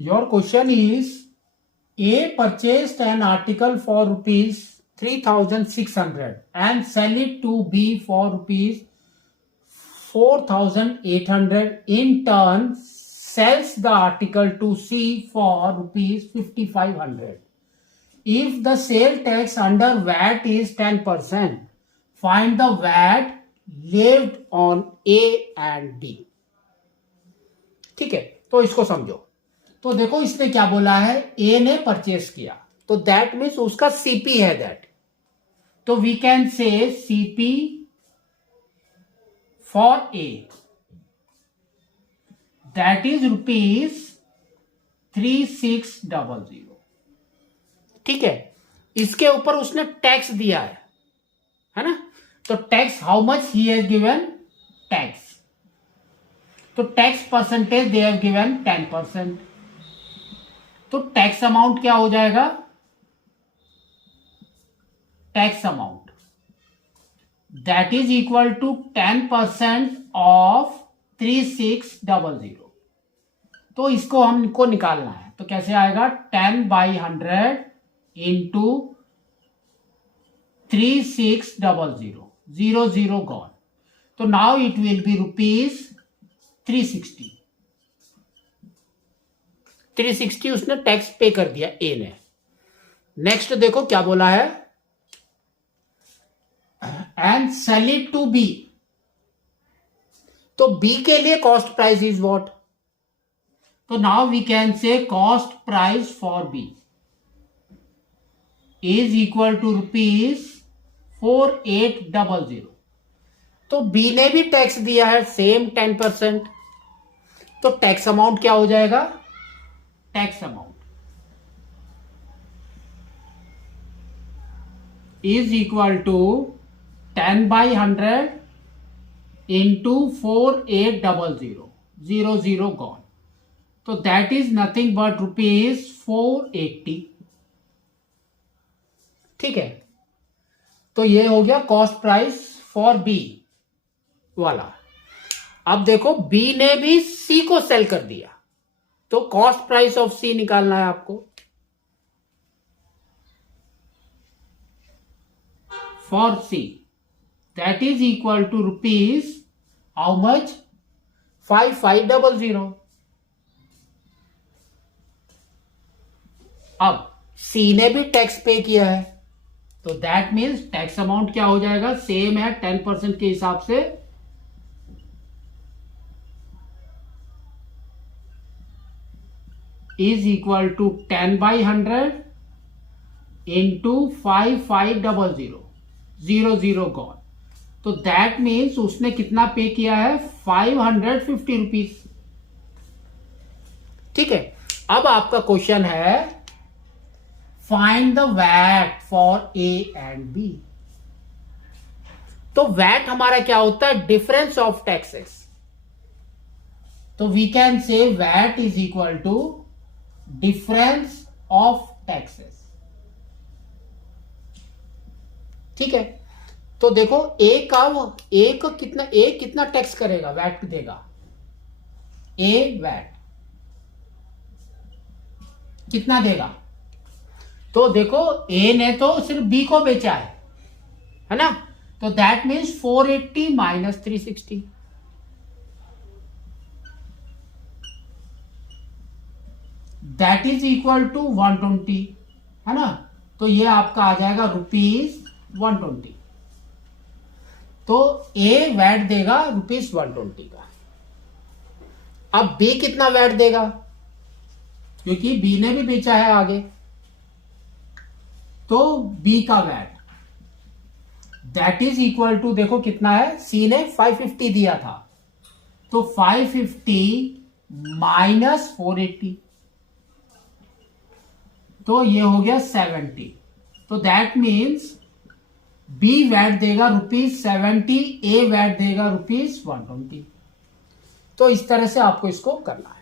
Your question is A purchased an article for rupees 3,600 and sell it to B for rupees 4,800. In turn, sells the article to C for rupees 5,500. If the sale tax under VAT is 10%, find the VAT levied on A and B. ठीक है, तो इसको समझो। तो देखो इसने क्या बोला है, ए ने परचेस किया, तो दैट मीन्स उसका सीपी है दैट, तो we can say CP for A that is rupees 3,600। ठीक है, इसके ऊपर उसने टैक्स दिया है ना, तो tax how much he has given tax, तो tax percentage they have given 10%, तो टैक्स अमाउंट क्या हो जाएगा, tax amount that is equal to 10% of 3,600। तो इसको हमको निकालना है, तो कैसे आएगा, 10/100 इंटू 3,600, 0 गॉन, तो now it will be rupees 360 उसने टैक्स पे कर दिया ए ने। नेक्स्ट देखो क्या बोला है, and sell it to B, तो बी के लिए कॉस्ट प्राइस इज व्हाट, तो now we can say cost price for B is equal to rupees 4,800। तो बी ने भी टैक्स दिया है सेम 10%, तो टैक्स अमाउंट क्या हो जाएगा, tax amount is equal to 10/100 into 4,800, 0 gone, तो that is nothing but rupees 480। ठीक है, तो ये हो गया कॉस्ट प्राइस फॉर बी वाला। अब देखो बी ने भी सी को सेल कर दिया, तो कॉस्ट प्राइस ऑफ सी निकालना है आपको, for C that is equal to rupees how much, 5,500। अब सी ने भी टैक्स पे किया है, तो दैट मीन्स टैक्स अमाउंट क्या हो जाएगा, सेम है 10% के हिसाब से, is equal to 10/100 into 5,500, 0 gone, तो दैट मीन्स उसने कितना पे किया है, 550 रुपीज। ठीक है, अब आपका क्वेश्चन है find the VAT for A and B. तो वैट हमारा क्या होता है, डिफरेंस ऑफ टैक्सेस, तो we can say VAT is equal to difference of taxes. ठीक है, तो देखो एक कितना टैक्स करेगा, वैट देगा, ए वैट कितना देगा, तो देखो ए ने तो सिर्फ बी को बेचा है ना, तो that means 480 minus 360, that is equal to 120, है ना, तो ये आपका आ जाएगा रुपीज 120, तो ए वैट देगा रुपीज 120 का। अब बी कितना वैट देगा, क्योंकि बी ने भी बेचा है आगे, तो बी का VAT that is equal to, देखो कितना है, सी ने 550 दिया था, तो 550 माइनस 480, तो ये हो गया 70, तो दैट मीन्स बी वैट देगा रुपीज 70, ए वैट देगा रुपीज 120। तो इस तरह से आपको इसको करना है।